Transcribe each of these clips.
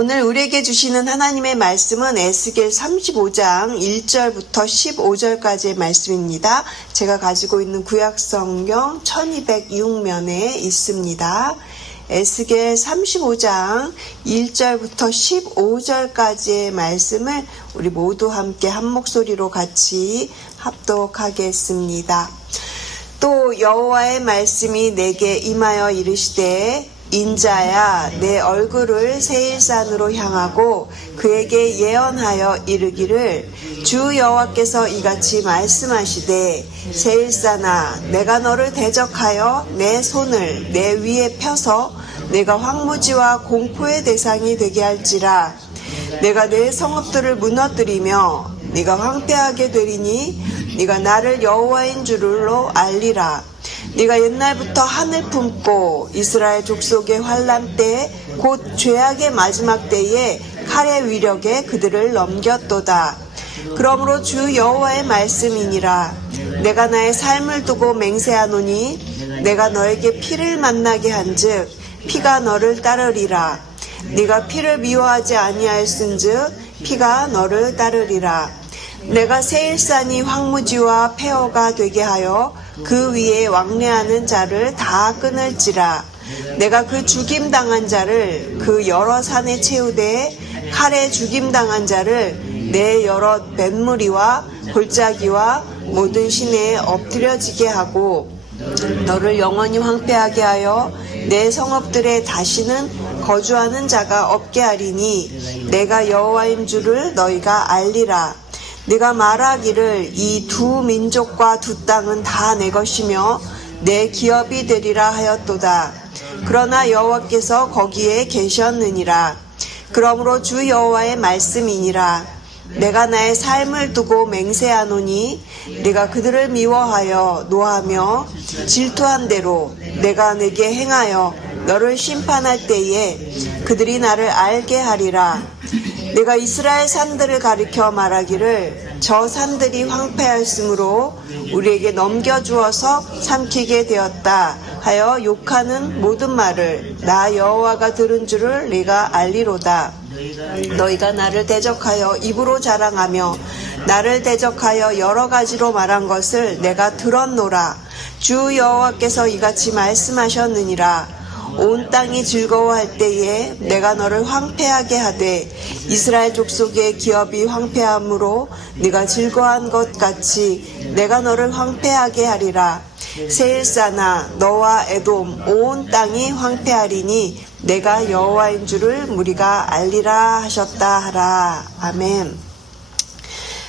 오늘 우리에게 주시는 하나님의 말씀은 에스겔 35장 1절부터 15절까지의 말씀입니다. 제가 가지고 있는 구약성경 1206면에 있습니다. 에스겔 35장 1절부터 15절까지의 말씀을 우리 모두 함께 한 목소리로 같이 합독하겠습니다. 또 여호와의 말씀이 내게 임하여 이르시되 인자야, 내 얼굴을 세일산으로 향하고 그에게 예언하여 이르기를 주 여호와께서 이같이 말씀하시되 세일산아, 내가 너를 대적하여 내 손을 내 위에 펴서 내가 황무지와 공포의 대상이 되게 할지라. 내가 내 성읍들을 무너뜨리며 네가 황폐하게 되리니 네가 나를 여호와인 줄로 알리라. 네가 옛날부터 하늘 품고 이스라엘 족속의 환난 때에 곧 죄악의 마지막 때에 칼의 위력에 그들을 넘겼도다. 그러므로 주 여호와의 말씀이니라. 내가 나의 삶을 두고 맹세하노니 내가 너에게 피를 만나게 한즉 피가 너를 따르리라. 네가 피를 미워하지 아니하였은즉 피가 너를 따르리라. 내가 세일산이 황무지와 폐허가 되게 하여 그 위에 왕래하는 자를 다 끊을지라. 내가 그 죽임당한 자를 그 여러 산에 채우되 칼에 죽임당한 자를 내 여러 뱃무리와 골짜기와 모든 시내에 엎드려지게 하고 너를 영원히 황폐하게 하여 내 성읍들에 다시는 거주하는 자가 없게 하리니 내가 여호와인 줄을 너희가 알리라. 네가 말하기를 이 두 민족과 두 땅은 다 내 것이며 내 기업이 되리라 하였도다. 그러나 여호와께서 거기에 계셨느니라. 그러므로 주 여호와의 말씀이니라. 내가 나의 삶을 두고 맹세하노니 네가 그들을 미워하여 노하며 질투한 대로 내가 내게 행하여 너를 심판할 때에 그들이 나를 알게 하리라. 내가 이스라엘 산들을 가리켜 말하기를 저 산들이 황폐하였으므로 우리에게 넘겨주어서 삼키게 되었다 하여 욕하는 모든 말을 나 여호와가 들은 줄을 네가 알리로다. 너희가 나를 대적하여 입으로 자랑하며 나를 대적하여 여러 가지로 말한 것을 내가 들었노라. 주 여호와께서 이같이 말씀하셨느니라. 온 땅이 즐거워할 때에 내가 너를 황폐하게 하되 이스라엘 족속의 기업이 황폐함으로 네가 즐거워한 것 같이 내가 너를 황폐하게 하리라. 세일산아, 너와 에돔 온 땅이 황폐하리니 내가 여호와인 줄을 무리가 알리라 하셨다 하라. 아멘.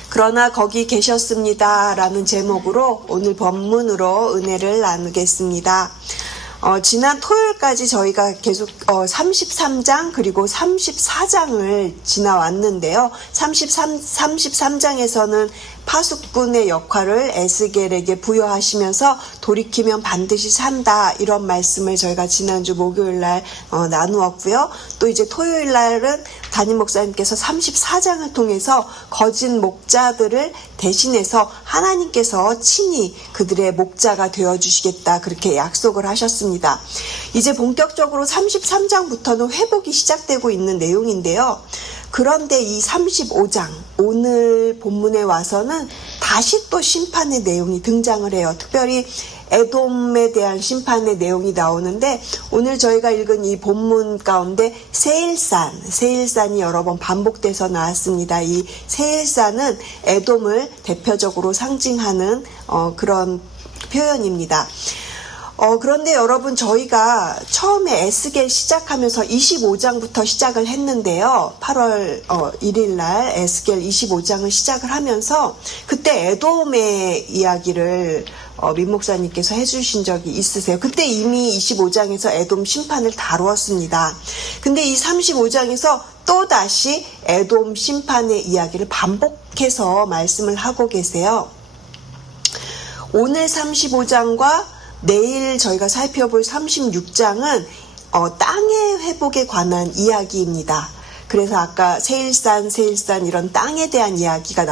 그러나 거기 계셨습니다 라는 제목으로 오늘 본문으로 은혜를 나누겠습니다. 지난 토요일까지 저희가 계속 33장 그리고 34장을 지나왔는데요. 33장에서는 파수꾼의 역할을 에스겔에게 부여하시면서 돌이키면 반드시 산다 이런 말씀을 저희가 지난주 목요일날 나누었고요. 또 이제 토요일날은 담임 목사님께서 34장을 통해서 거짓 목자들을 대신해서 하나님께서 친히 그들의 목자가 되어주시겠다 그렇게 약속을 하셨습니다. 이제 본격적으로 33장부터는 회복이 시작되고 있는 내용인데요. 그런데 이 35장 오늘 본문에 와서는 다시 또 심판의 내용이 등장을 해요. 특별히 에돔에 대한 심판의 내용이 나오는데 오늘 저희가 읽은 이 본문 가운데 세일산이 여러 번 반복돼서 나왔습니다. 이 세일산은 에돔을 대표적으로 상징하는 그런 표현입니다. 그런데 여러분 저희가 처음에 에스겔 시작하면서 25장부터 시작을 했는데요. 8월 1일 날 에스겔 25장을 시작을 하면서 그때 에돔의 이야기를 민 목사님께서 해주신 적이 있으세요. 그때 이미 25장에서 에돔 심판을 다루었습니다. 근데 이 35장에서 또다시 에돔 심판의 이야기를 반복해서 말씀을 하고 계세요. 오늘 35장과 내일 저희가 살펴볼 36장은 땅의 회복에 관한 이야기입니다. 그래서 아까 세일산 이런 땅에 대한 이야기가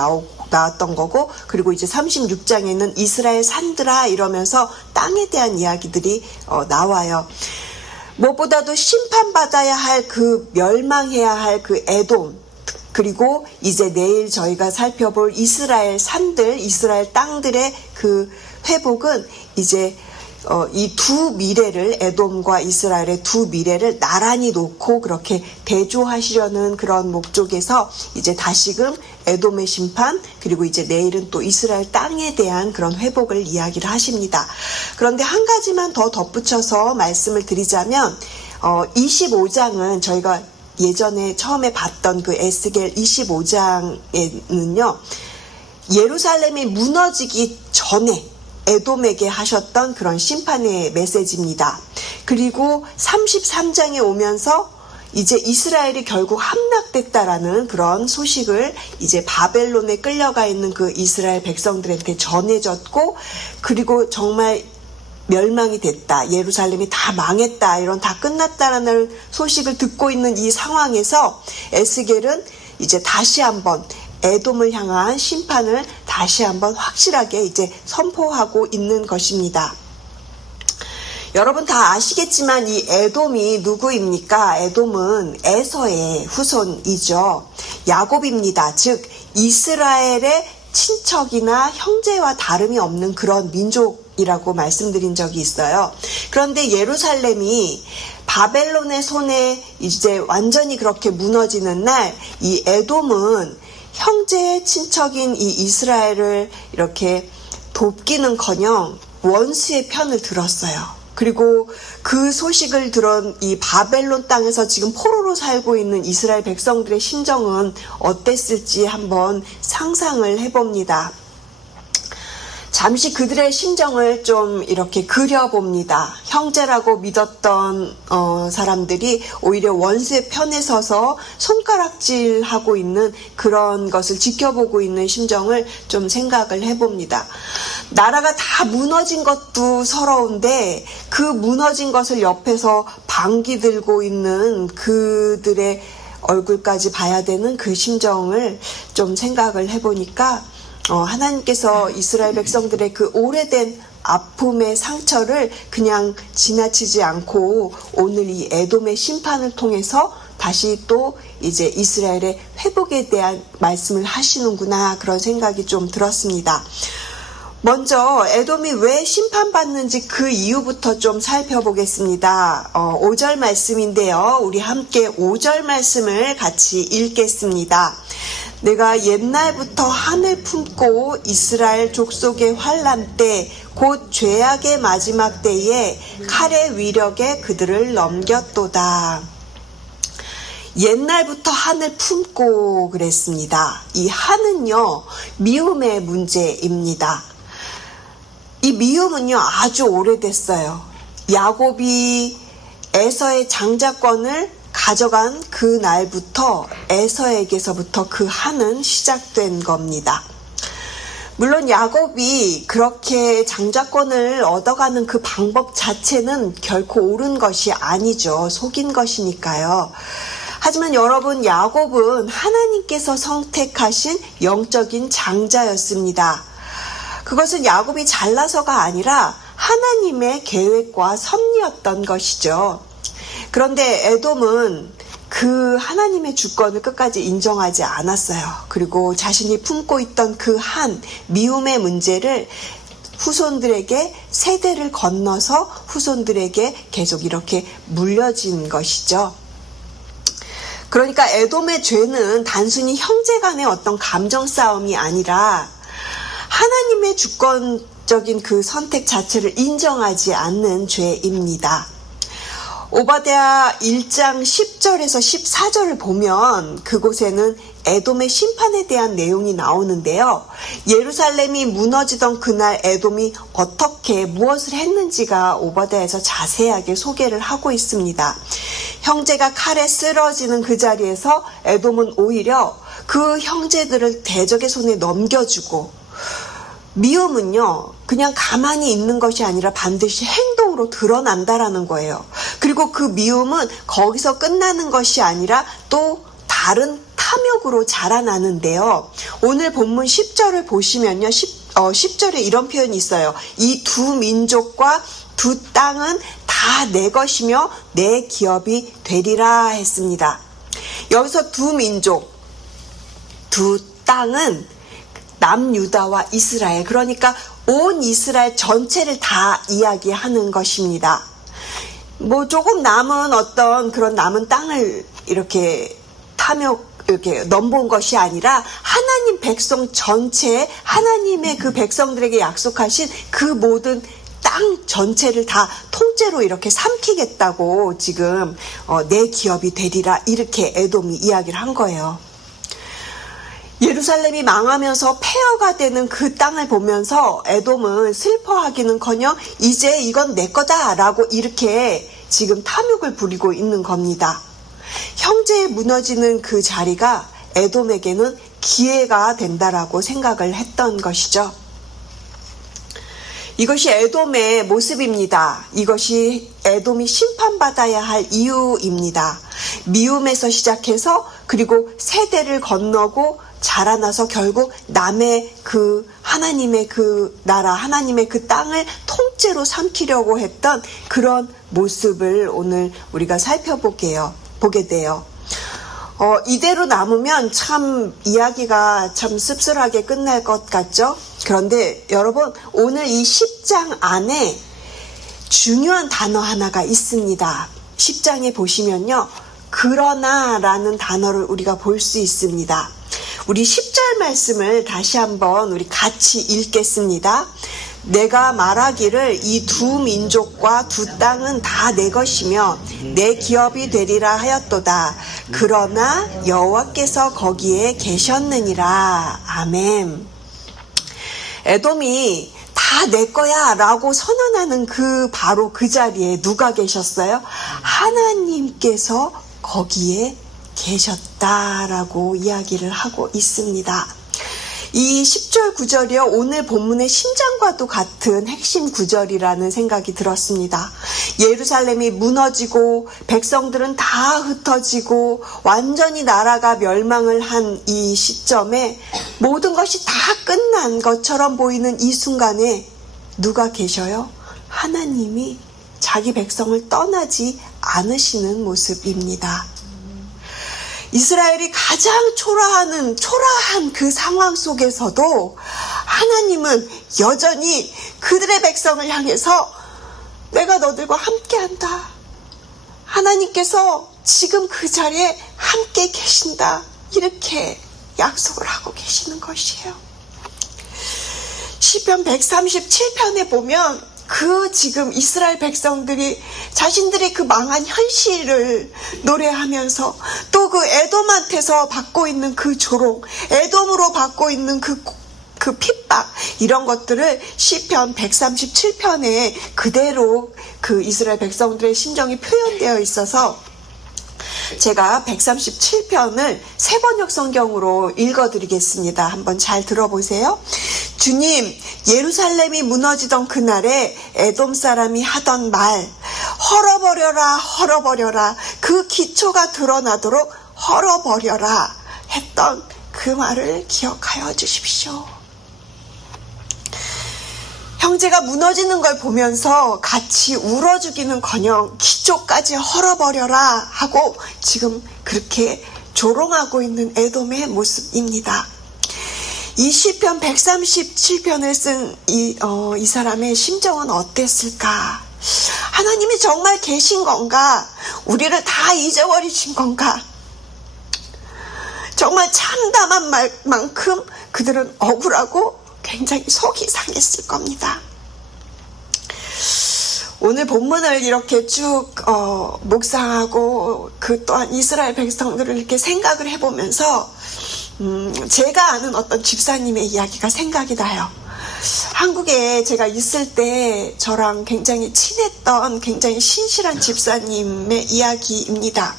나왔던 거고 그리고 이제 36장에는 이스라엘 산들아 이러면서 땅에 대한 이야기들이 나와요. 무엇보다도 심판받아야 할 멸망해야 할 에돔, 그리고 이제 내일 저희가 살펴볼 이스라엘 산들, 이스라엘 땅들의 회복은 이제 이 두 미래를, 에돔과 이스라엘의 두 미래를 나란히 놓고 그렇게 대조하시려는 그런 목적에서 이제 다시금 에돔의 심판, 그리고 이제 내일은 또 이스라엘 땅에 대한 그런 회복을 이야기를 하십니다. 그런데 한 가지만 더 덧붙여서 말씀을 드리자면 25장은 저희가 예전에 처음에 봤던 에스겔 25장에는요, 예루살렘이 무너지기 전에 에돔에게 하셨던 그런 심판의 메시지입니다. 그리고 33장에 오면서 이제 이스라엘이 결국 함락됐다라는 그런 소식을 이제 바벨론에 끌려가 있는 이스라엘 백성들한테 전해졌고, 그리고 정말 멸망이 됐다, 예루살렘이 다 망했다, 이런 다 끝났다라는 소식을 듣고 있는 이 상황에서 에스겔은 이제 다시 한번 에돔을 향한 심판을 다시 한번 확실하게 이제 선포하고 있는 것입니다. 여러분 다 아시겠지만 이 에돔이 누구입니까? 에돔은 에서의 후손이죠. 야곱입니다. 즉 이스라엘의 친척이나 형제와 다름이 없는 그런 민족이라고 말씀드린 적이 있어요. 그런데 예루살렘이 바벨론의 손에 이제 완전히 그렇게 무너지는 날, 이 에돔은 형제의 친척인 이 이스라엘을 이렇게 돕기는커녕 원수의 편을 들었어요. 그리고 그 소식을 들은 이 바벨론 땅에서 지금 포로로 살고 있는 이스라엘 백성들의 심정은 어땠을지 한번 상상을 해봅니다. 잠시 그들의 심정을 좀 이렇게 그려봅니다. 형제라고 믿었던 사람들이 오히려 원수의 편에 서서 손가락질하고 있는 그런 것을 지켜보고 있는 심정을 좀 생각을 해봅니다. 나라가 다 무너진 것도 서러운데 그 무너진 것을 옆에서 방귀 들고 있는 그들의 얼굴까지 봐야 되는 그 심정을 좀 생각을 해보니까 하나님께서 이스라엘 백성들의 그 오래된 아픔의 상처를 그냥 지나치지 않고 오늘 이 에돔의 심판을 통해서 다시 또 이제 이스라엘의 회복에 대한 말씀을 하시는구나, 그런 생각이 좀 들었습니다. 먼저 에돔이 왜 심판받는지 그 이유부터 좀 살펴보겠습니다. 5절 말씀인데요. 우리 함께 5절 말씀을 같이 읽겠습니다. 내가 옛날부터 한을 품고 이스라엘 족속의 환난 때, 곧 죄악의 마지막 때에 칼의 위력에 그들을 넘겼도다. 옛날부터 한을 품고 그랬습니다. 이 한은요, 미움의 문제입니다. 이 미움은요, 아주 오래됐어요. 야곱이 에서의 장자권을 가져간 그 날부터 에서에게서부터 그 한은 시작된 겁니다. 물론 야곱이 그렇게 장자권을 얻어가는 그 방법 자체는 결코 옳은 것이 아니죠. 속인 것이니까요. 하지만 여러분, 야곱은 하나님께서 선택하신 영적인 장자였습니다. 그것은 야곱이 잘나서가 아니라 하나님의 계획과 섭리였던 것이죠. 그런데 에돔은 그 하나님의 주권을 끝까지 인정하지 않았어요. 그리고 자신이 품고 있던 그 한 미움의 문제를 후손들에게, 세대를 건너서 후손들에게 계속 이렇게 물려진 것이죠. 그러니까 에돔의 죄는 단순히 형제 간의 어떤 감정 싸움이 아니라 하나님의 주권적인 그 선택 자체를 인정하지 않는 죄입니다. 오바댜 1장 10절에서 14절을 보면 그곳에는 에돔의 심판에 대한 내용이 나오는데요. 예루살렘이 무너지던 그날 에돔이 어떻게 무엇을 했는지가 오바댜에서 자세하게 소개를 하고 있습니다. 형제가 칼에 쓰러지는 그 자리에서 에돔은 오히려 그 형제들을 대적의 손에 넘겨주고, 미움은요, 그냥 가만히 있는 것이 아니라 반드시 행동으로 드러난다라는 거예요. 그리고 그 미움은 거기서 끝나는 것이 아니라 또 다른 탐욕으로 자라나는데요. 오늘 본문 10절을 보시면요, 10절에 이런 표현이 있어요. 이 두 민족과 두 땅은 다 다 내 것이며 내 기업이 되리라 했습니다. 여기서 두 민족, 두 땅은 남유다와 이스라엘, 그러니까 온 이스라엘 전체를 다 이야기하는 것입니다. 뭐 조금 남은 어떤 그런 남은 땅을 이렇게 이렇게 넘본 것이 아니라 하나님 백성 전체, 하나님의 그 백성들에게 약속하신 그 모든 땅 전체를 다 통째로 이렇게 삼키겠다고 지금 내 기업이 되리라 이렇게 에돔이 이야기를 한 거예요. 예루살렘이 망하면서 폐허가 되는 그 땅을 보면서 에돔은 슬퍼하기는커녕 이제 이건 내 거다라고 이렇게 지금 탐욕을 부리고 있는 겁니다. 형제에 무너지는 그 자리가 에돔에게는 기회가 된다라고 생각을 했던 것이죠. 이것이 에돔의 모습입니다. 이것이 에돔이 심판받아야 할 이유입니다. 미움에서 시작해서 그리고 세대를 건너고 자라나서 결국 남의 그 하나님의 그 나라, 하나님의 그 땅을 통째로 삼키려고 했던 그런 모습을 오늘 우리가 보게 돼요. 이대로 남으면 참 이야기가 참 씁쓸하게 끝날 것 같죠? 그런데 여러분, 오늘 이 10장 안에 중요한 단어 하나가 있습니다. 10장에 보시면요, 그러나라는 단어를 우리가 볼 수 있습니다. 우리 10절 말씀을 다시 한번 우리 같이 읽겠습니다. 내가 말하기를 이 두 민족과 두 땅은 다 내 것이며 내 기업이 되리라 하였도다. 그러나 여호와께서 거기에 계셨느니라. 아멘. 에돔이 다 내 거야 라고 선언하는 바로 그 자리에 누가 계셨어요? 하나님께서 거기에 계셨다라고 이야기를 하고 있습니다. 이 10절 9절이요, 오늘 본문의 심장과도 같은 핵심 구절이라는 생각이 들었습니다. 예루살렘이 무너지고 백성들은 다 흩어지고 완전히 나라가 멸망을 한 이 시점에 모든 것이 다 끝난 것처럼 보이는 이 순간에 누가 계셔요? 하나님이 자기 백성을 떠나지 않으시는 모습입니다. 이스라엘이 가장 초라한 그 상황 속에서도 하나님은 여전히 그들의 백성을 향해서 내가 너들과 함께한다. 하나님께서 지금 그 자리에 함께 계신다. 이렇게 약속을 하고 계시는 것이에요. 시편 137편에 보면 지금 이스라엘 백성들이 자신들의 그 망한 현실을 노래하면서 또 그 에돔한테서 받고 있는 그 조롱, 에돔으로 받고 있는 그 핍박, 이런 것들을 시편 137편에 그대로 그 이스라엘 백성들의 심정이 표현되어 있어서 제가 137편을 새번역 성경으로 읽어드리겠습니다. 한번 잘 들어보세요. 주님, 예루살렘이 무너지던 그날에 에돔 사람이 하던 말, 헐어버려라, 헐어버려라, 그 기초가 드러나도록 헐어버려라 했던 그 말을 기억하여 주십시오. 형제가 무너지는 걸 보면서 같이 울어주기는커녕 기초까지 헐어버려라 하고 지금 그렇게 조롱하고 있는 에돔의 모습입니다. 이 시편 137편을 쓴 이 사람의 심정은 어땠을까? 하나님이 정말 계신 건가? 우리를 다 잊어버리신 건가? 정말 참담한 만큼 그들은 억울하고 굉장히 속이 상했을 겁니다. 오늘 본문을 이렇게 쭉 묵상하고 그 또한 이스라엘 백성들을 이렇게 생각을 해보면서 제가 아는 어떤 집사님의 이야기가 생각이 나요. 한국에 제가 있을 때 저랑 굉장히 친했던 굉장히 신실한 집사님의 이야기입니다.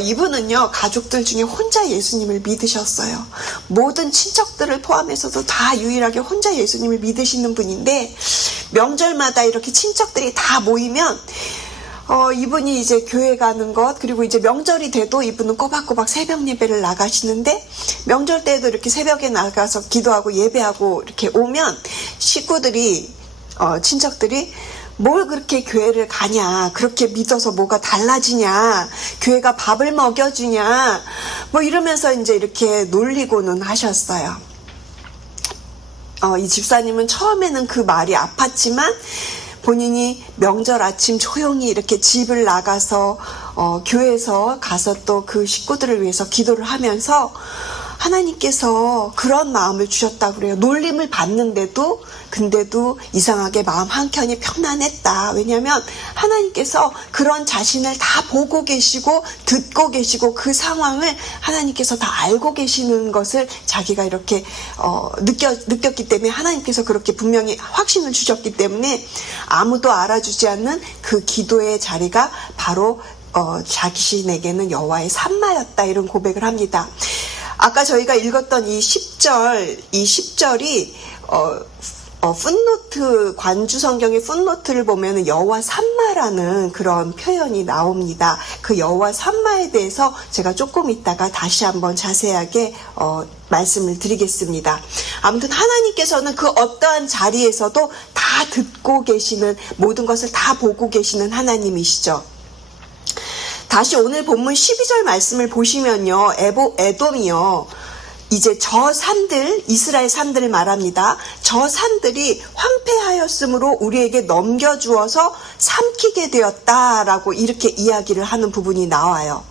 이분은요, 가족들 중에 혼자 예수님을 믿으셨어요. 모든 친척들을 포함해서도 다 유일하게 혼자 예수님을 믿으시는 분인데, 명절마다 이렇게 친척들이 다 모이면 이분이 이제 교회 가는 것, 그리고 이제 명절이 돼도 이분은 꼬박꼬박 새벽 예배를 나가시는데, 명절 때도 이렇게 새벽에 나가서 기도하고 예배하고 이렇게 오면 식구들이 친척들이 뭘 그렇게 교회를 가냐, 그렇게 믿어서 뭐가 달라지냐, 교회가 밥을 먹여주냐, 뭐 이러면서 이제 이렇게 놀리고는 하셨어요. 이 집사님은 처음에는 그 말이 아팠지만 본인이 명절 아침 조용히 이렇게 집을 나가서 교회에서 가서 또 그 식구들을 위해서 기도를 하면서 하나님께서 그런 마음을 주셨다고 그래요. 놀림을 받는데도 근데도 이상하게 마음 한켠이 편안했다. 왜냐하면 하나님께서 그런 자신을 다 보고 계시고 듣고 계시고 그 상황을 하나님께서 다 알고 계시는 것을 자기가 이렇게 느꼈기 때문에 하나님께서 그렇게 분명히 확신을 주셨기 때문에 아무도 알아주지 않는 그 기도의 자리가 바로 자신에게는 여호와의 산마였다, 이런 고백을 합니다. 아까 저희가 읽었던 이 10절이 풋노트, 관주 성경의 풋노트를 보면은 여호와 산마라는 그런 표현이 나옵니다. 그 여호와 산마에 대해서 제가 조금 있다가 다시 한번 자세하게 말씀을 드리겠습니다. 아무튼 하나님께서는 그 어떠한 자리에서도 다 듣고 계시는, 모든 것을 다 보고 계시는 하나님이시죠. 다시 오늘 본문 12절 말씀을 보시면요, 에돔이요, 이제 저 산들, 이스라엘 산들을 말합니다. 저 산들이 황폐하였으므로 우리에게 넘겨주어서 삼키게 되었다라고 이렇게 이야기를 하는 부분이 나와요.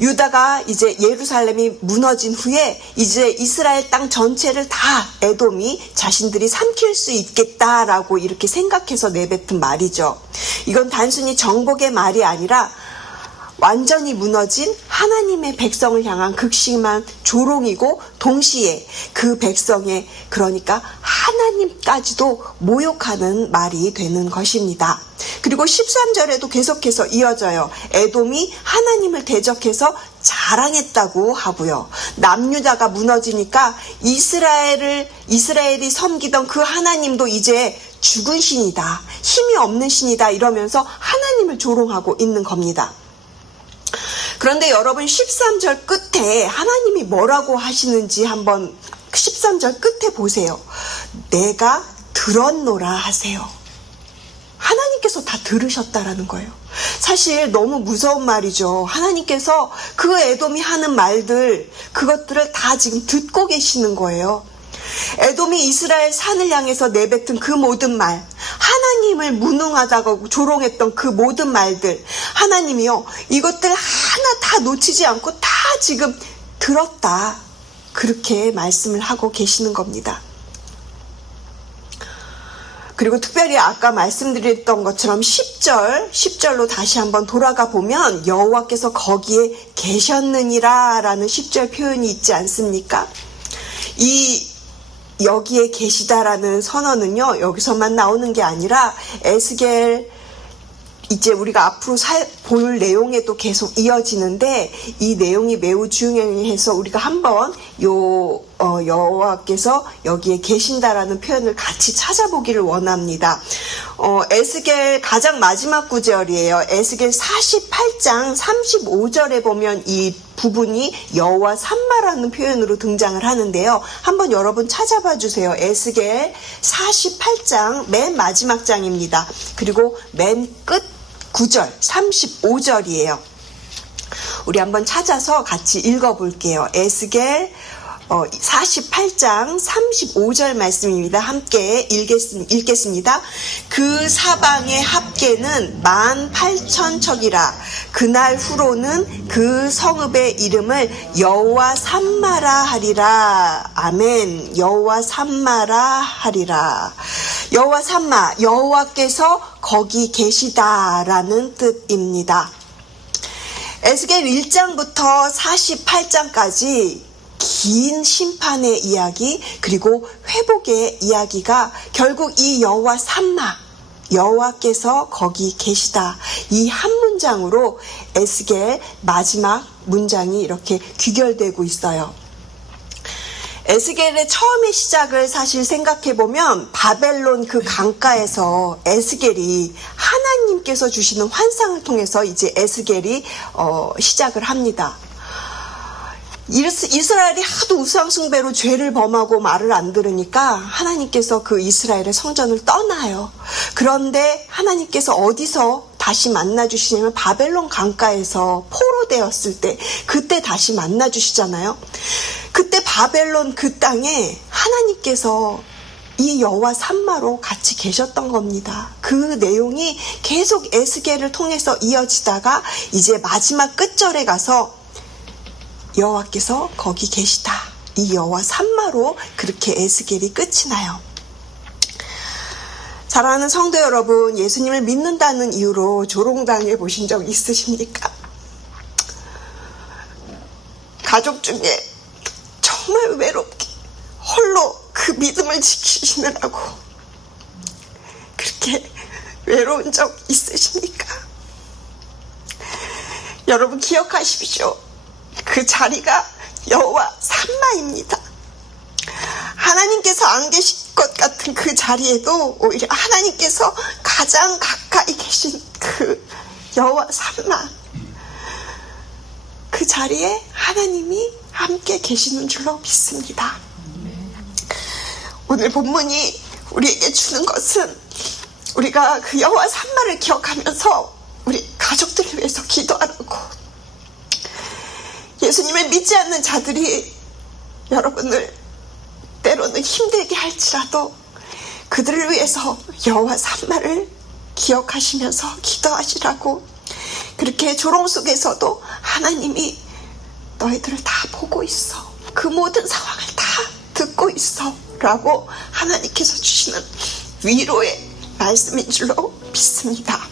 유다가 이제 예루살렘이 무너진 후에 이제 이스라엘 땅 전체를 다 에돔이 자신들이 삼킬 수 있겠다라고 이렇게 생각해서 내뱉은 말이죠. 이건 단순히 정복의 말이 아니라 완전히 무너진 하나님의 백성을 향한 극심한 조롱이고 동시에 그 백성의, 그러니까 하나님까지도 모욕하는 말이 되는 것입니다. 그리고 13절에도 계속해서 이어져요. 에돔이 하나님을 대적해서 자랑했다고 하고요. 남유다가 무너지니까 이스라엘이 섬기던 그 하나님도 이제 죽은 신이다, 힘이 없는 신이다 이러면서 하나님을 조롱하고 있는 겁니다. 그런데 여러분 13절 끝에 하나님이 뭐라고 하시는지 한번 13절 끝에 보세요. 내가 들었노라 하세요. 하나님께서 다 들으셨다라는 거예요. 사실 너무 무서운 말이죠. 하나님께서 그 에돔이 하는 말들, 그것들을 다 지금 듣고 계시는 거예요. 에돔이 이스라엘 산을 향해서 내뱉은 그 모든 말, 하나님을 무능하다고 조롱했던 그 모든 말들, 하나님이요, 이것들 하나 다 놓치지 않고 다 지금 들었다, 그렇게 말씀을 하고 계시는 겁니다. 그리고 특별히 아까 말씀드렸던 것처럼 10절로 다시 한번 돌아가 보면 여호와께서 거기에 계셨느니라 라는 10절 표현이 있지 않습니까? 여기에 계시다라는 선언은요, 여기서만 나오는 게 아니라 에스겔, 이제 우리가 앞으로 볼 내용에도 계속 이어지는데 이 내용이 매우 중요해서 우리가 한번 여호와께서 여기에 계신다라는 표현을 같이 찾아보기를 원합니다. 에스겔 가장 마지막 구절이에요. 에스겔 48장 35절에 보면 이 부분이 여호와 산마라는 표현으로 등장을 하는데요. 한번 여러분 찾아봐 주세요. 에스겔 48장 맨 마지막 장입니다. 그리고 맨 끝 9절 35절이에요. 우리 한번 찾아서 같이 읽어볼게요. 에스겔 48장 35절 말씀입니다. 함께 읽겠습니다. 그 사방의 합계는 18,000척이라. 그날 후로는 그 성읍의 이름을 여호와 산마라 하리라. 아멘. 여호와 산마라 하리라. 여호와 산마, 여호와께서 거기 계시다라는 뜻입니다. 에스겔 1장부터 48장까지 긴 심판의 이야기, 그리고 회복의 이야기가 결국 이 여호와 산마, 여호와께서 거기 계시다, 이 한 문장으로 에스겔 마지막 문장이 이렇게 귀결되고 있어요. 에스겔의 처음의 시작을 사실 생각해보면 바벨론 그 강가에서 에스겔이 하나님께서 주시는 환상을 통해서 이제 에스겔이 시작을 합니다. 이스라엘이 하도 우상숭배로 죄를 범하고 말을 안 들으니까 하나님께서 그 이스라엘의 성전을 떠나요. 그런데 하나님께서 어디서 다시 만나주시냐면 바벨론 강가에서 포로되었을 때, 그때 다시 만나주시잖아요. 그때 바벨론 그 땅에 하나님께서 이 여호와 산마로 같이 계셨던 겁니다. 그 내용이 계속 에스겔을 통해서 이어지다가 이제 마지막 끝절에 가서 여호와께서 거기 계시다, 이 여호와 산마로 그렇게 에스겔이 끝이 나요. 사랑하는 성도 여러분, 예수님을 믿는다는 이유로 조롱당해 보신 적 있으십니까? 가족 중에 정말 외롭게 홀로 그 믿음을 지키시느라고 그렇게 외로운 적 있으십니까? 여러분 기억하십시오. 그 자리가 여호와 산마입니다. 하나님께서 안 계실 것 같은 그 자리에도 오히려 하나님께서 가장 가까이 계신 그 여호와 산마, 그 자리에 하나님이 함께 계시는 줄로 믿습니다. 오늘 본문이 우리에게 주는 것은 우리가 그 여호와 산마를 기억하면서 우리 가족들을 위해서 기도하라고, 예수님을 믿지 않는 자들이 여러분을 때로는 힘들게 할지라도 그들을 위해서 여호와 산마를 기억하시면서 기도하시라고, 그렇게 조롱 속에서도 하나님이 너희들을 다 보고 있어, 그 모든 상황을 다 듣고 있어 라고 하나님께서 주시는 위로의 말씀인 줄로 믿습니다.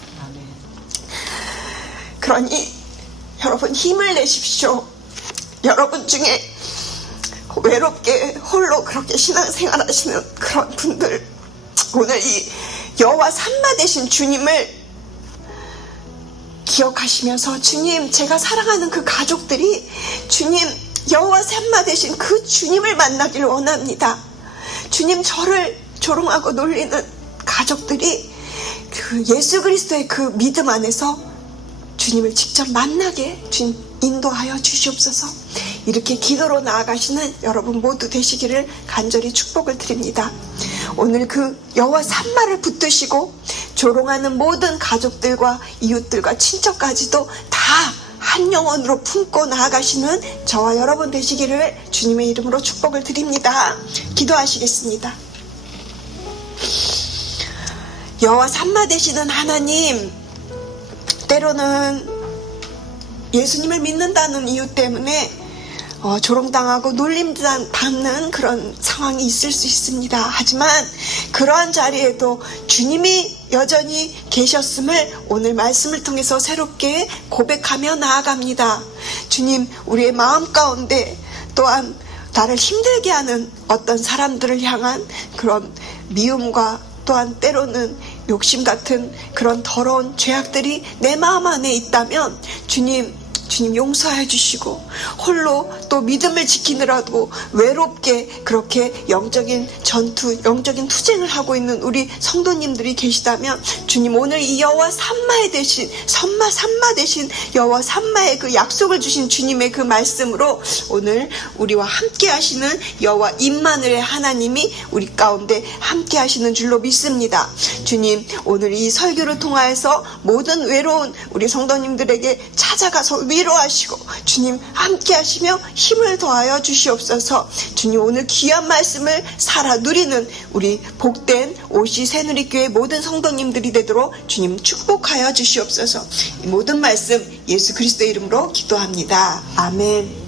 그러니 여러분 힘을 내십시오. 여러분 중에 외롭게 홀로 그렇게 신앙생활 하시는 그런 분들, 오늘 이 여호와 산마 되신 주님을 기억하시면서, 주님, 제가 사랑하는 그 가족들이 주님 여호와 산마 되신 그 주님을 만나길 원합니다. 주님, 저를 조롱하고 놀리는 가족들이 그 예수 그리스도의 그 믿음 안에서 주님을 직접 만나게 주님 인도하여 주시옵소서. 이렇게 기도로 나아가시는 여러분 모두 되시기를 간절히 축복을 드립니다. 오늘 그 여호와 산마를 붙드시고 조롱하는 모든 가족들과 이웃들과 친척까지도 다 한 영혼으로 품고 나아가시는 저와 여러분 되시기를 주님의 이름으로 축복을 드립니다. 기도하시겠습니다. 여호와 산마 되시는 하나님, 때로는 예수님을 믿는다는 이유 때문에 조롱당하고 놀림받는 그런 상황이 있을 수 있습니다. 하지만 그러한 자리에도 주님이 여전히 계셨음을 오늘 말씀을 통해서 새롭게 고백하며 나아갑니다. 주님, 우리의 마음 가운데 또한 나를 힘들게 하는 어떤 사람들을 향한 그런 미움과 또한 때로는 욕심 같은 그런 더러운 죄악들이 내 마음 안에 있다면 주님 용서해 주시고, 홀로 또 믿음을 지키느라도 외롭게 그렇게 영적인 전투, 영적인 투쟁을 하고 있는 우리 성도님들이 계시다면 주님, 오늘 이 여호와 산마 대신 여호와 산마의 그 약속을 주신 주님의 그 말씀으로 오늘 우리와 함께 하시는 여호와 임마누엘 하나님이 우리 가운데 함께 하시는 줄로 믿습니다. 주님, 오늘 이 설교를 통하여서 모든 외로운 우리 성도님들에게 찾아가서 위로하시고 주님 함께 하시며 힘을 더하여 주시옵소서. 주님, 오늘 귀한 말씀을 살아 누리는 우리 복된 OC 새누리교회 모든 성도님들이 되도록 주님 축복하여 주시옵소서. 이 모든 말씀 예수 그리스도의 이름으로 기도합니다. 아멘.